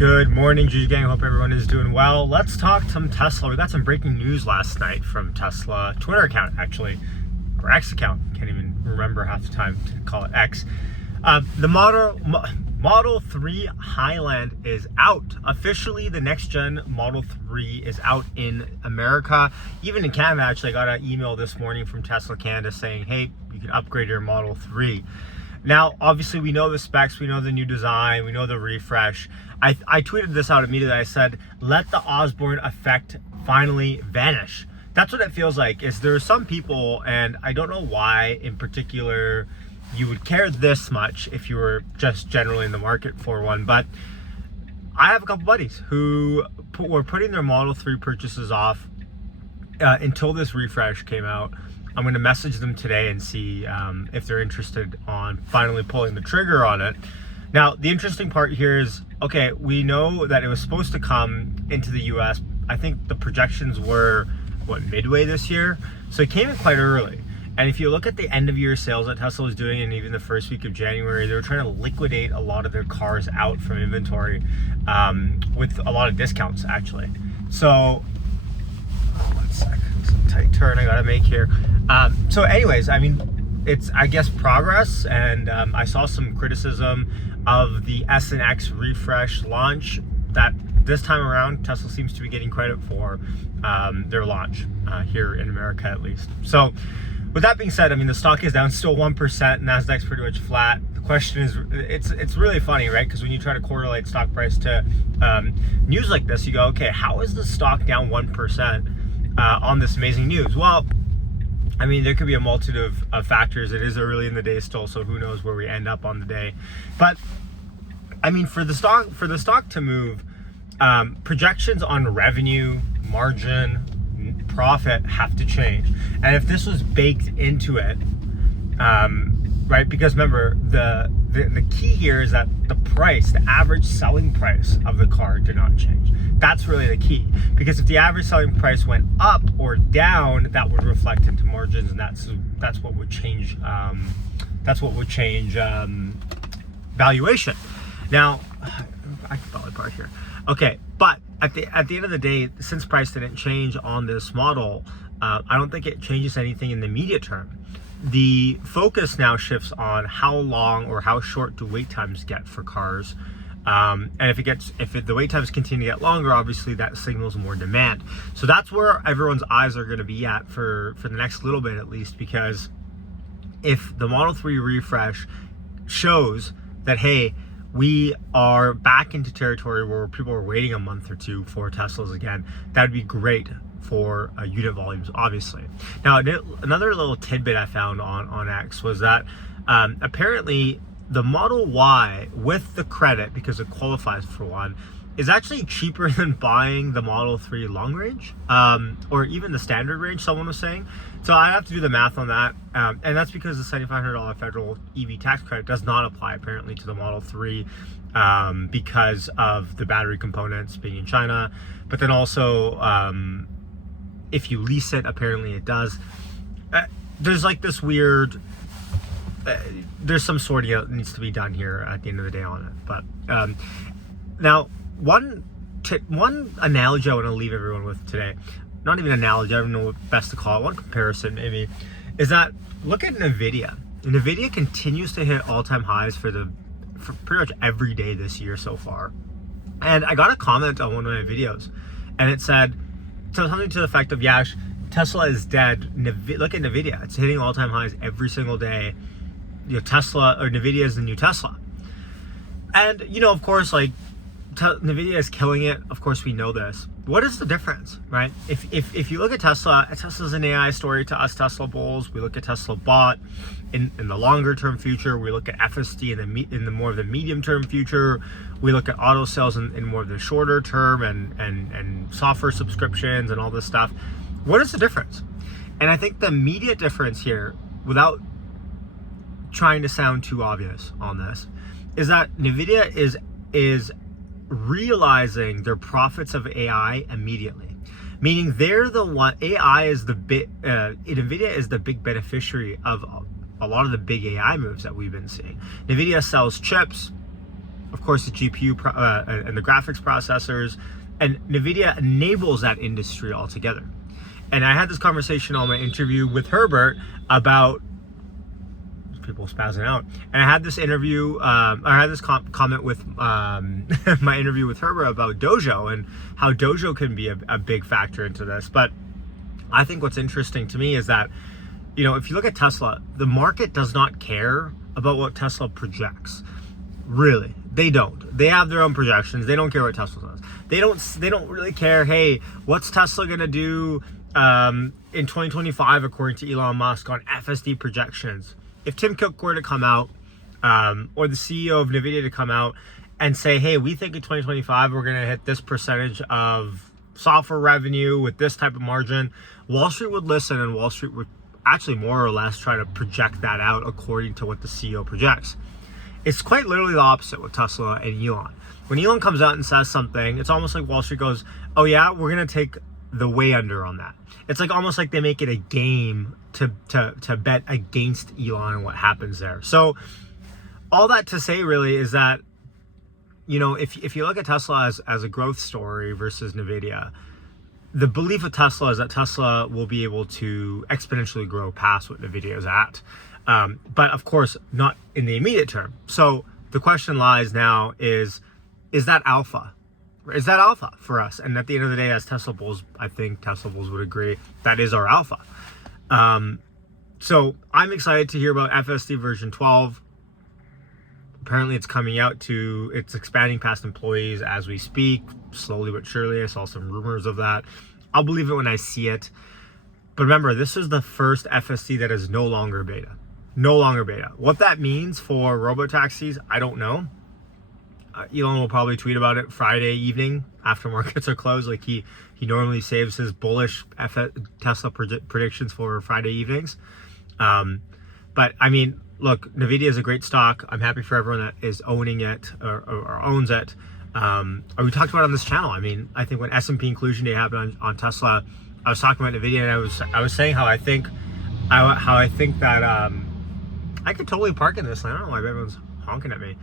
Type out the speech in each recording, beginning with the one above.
Good morning, Juju Gang. Hope everyone is doing well. Let's talk some Tesla. We got some breaking news last night from Tesla Twitter account, actually, or X account. Can't even remember half the time to call it X. The Model 3 Highland is out. Officially, the next gen Model 3 is out in America. Even in Canada, actually, I got an email this morning from Tesla Canada saying, hey, you can upgrade your Model 3. Now, obviously, we know the specs, we know the new design, we know the refresh. I tweeted this out immediately. I said, let the Osborne effect finally vanish. That's what it feels like. Is there are some people, and I don't know why in particular you would care this much if you were just generally in the market for one, but I have a couple buddies who were putting their Model 3 purchases off until this refresh came out. I'm going to message them today and see if they're interested on finally pulling the trigger on it. Now, the interesting part here is, okay, we know that it was supposed to come into the US. I think the projections were, midway this year? So it came in quite early. And if you look at the end of year sales that Tesla was doing, and even the first week of January, they were trying to liquidate a lot of their cars out from inventory with a lot of discounts, actually. So, one sec, it's a tight turn I gotta make here. So anyways, I mean, it's, I guess, progress, and I saw some criticism of the S and X refresh launch that this time around Tesla seems to be getting credit for their launch here in America, at least. So with that being said, I mean, the stock is down still 1%, Nasdaq's pretty much flat. The question is, it's really funny, right? Because when you try to correlate stock price to news like this, you go, okay, how is the stock down 1% on this amazing news? Well, I mean, there could be a multitude of factors. It is early in the day still, so who knows where we end up on the day. But I mean, for the stock to move, projections on revenue, margin, profit have to change. And if this was baked into it, right? Because remember, the key here is that the price, the average selling price of the car did not change. That's really the key. Because if the average selling price went up or down, that would reflect into margins, and that's what would change. That's what would change valuation. Now, I can probably park here. Okay, but at the end of the day, since price didn't change on this model, I don't think it changes anything in the immediate term. The focus now shifts on how long or how short do wait times get for cars. And if the wait times continue to get longer, obviously that signals more demand. So that's where everyone's eyes are going to be at for the next little bit, at least, because if the Model 3 refresh shows that, hey, we are back into territory where people are waiting a month or two for Teslas again, that would be great for unit volumes, obviously. Now, another little tidbit I found on X was that apparently the Model Y with the credit, because it qualifies for one, is actually cheaper than buying the Model 3 long range, or even the standard range, someone was saying. So I have to do the math on that, and that's because the $7,500 federal EV tax credit does not apply apparently to the Model 3 because of the battery components being in China, but then also if you lease it, apparently it does. There's like this weird, there's some sorting out that needs to be done here at the end of the day on it. But now, one analogy I want to leave everyone with today, not even analogy, I don't know what best to call it, one comparison maybe, is that look at NVDA. NVDA continues to hit all-time highs for pretty much every day this year so far. And I got a comment on one of my videos, and it said something to the effect of, Yash, Tesla is dead. Look at NVIDIA. It's hitting all-time highs every single day. You know, Tesla, or NVIDIA is the new Tesla. And, you know, of course, like, NVIDIA is killing it. Of course, we know this. What is the difference, right? If you look at Tesla, Tesla's an AI story to us Tesla bulls. We look at Tesla bot in the longer term future. We look at FSD in the more of the medium term future. We look at auto sales in more of the shorter term and software subscriptions and all this stuff. What is the difference? And I think the immediate difference here, without trying to sound too obvious on this, is that NVIDIA is realizing their profits of AI immediately. Meaning they're the one, AI is the NVIDIA is the big beneficiary of a lot of the big AI moves that we've been seeing. NVIDIA sells chips of course, the GPU and the graphics processors, and NVIDIA enables that industry altogether. And I had this conversation on my interview with Herbert about people spazzing out. And I had this interview, I had this comment with my interview with Herbert about Dojo and how Dojo can be a big factor into this. But I think what's interesting to me is that, you know, if you look at Tesla, the market does not care about what Tesla projects. Really, they don't. They have their own projections. They don't care what Tesla does. They don't really care, hey, what's Tesla gonna do in 2025 according to Elon Musk on FSD projections. If Tim Cook were to come out, or the CEO of NVIDIA to come out and say, hey, we think in 2025 we're gonna hit this percentage of software revenue with this type of margin, Wall Street would listen, and Wall Street would actually more or less try to project that out according to what the CEO projects. It's quite literally the opposite with Tesla and Elon. When Elon comes out and says something, it's almost like Wall Street goes, oh yeah, we're gonna take the way under on that. It's like almost like they make it a game to bet against Elon and what happens there. So all that to say really is that, you know, if you look at Tesla as a growth story versus NVIDIA, the belief of Tesla is that Tesla will be able to exponentially grow past what NVIDIA is at. But of course, not in the immediate term. So the question lies now is that alpha? Is that alpha for us? And at the end of the day, as Tesla bulls, I think Tesla bulls would agree, that is our alpha. So I'm excited to hear about FSD version 12. Apparently it's coming out it's expanding past employees as we speak, slowly but surely. I saw some rumors of that. I'll believe it when I see it. But remember, this is the first FSD that is no longer beta. No longer beta. What that means for robotaxis, I don't know. Elon will probably tweet about it Friday evening after markets are closed. Like he normally saves his bullish Tesla predictions for Friday evenings. But I mean, look, NVIDIA is a great stock. I'm happy for everyone that is owning it or owns it. We talked about it on this channel. I mean, I think when S&P inclusion day happened on Tesla, I was talking about NVIDIA, and I was saying how I think that I could totally park in this. I don't know why everyone's honking at me.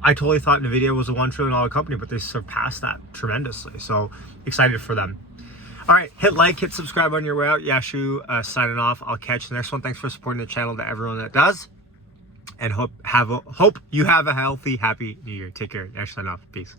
I totally thought NVIDIA was a $1 trillion company, but they surpassed that tremendously. So excited for them. All right, hit like, hit subscribe on your way out. Yashu signing off. I'll catch you the next one. Thanks for supporting the channel to everyone that does. And hope you have a healthy, happy new year. Take care. Yashu signing off. Peace.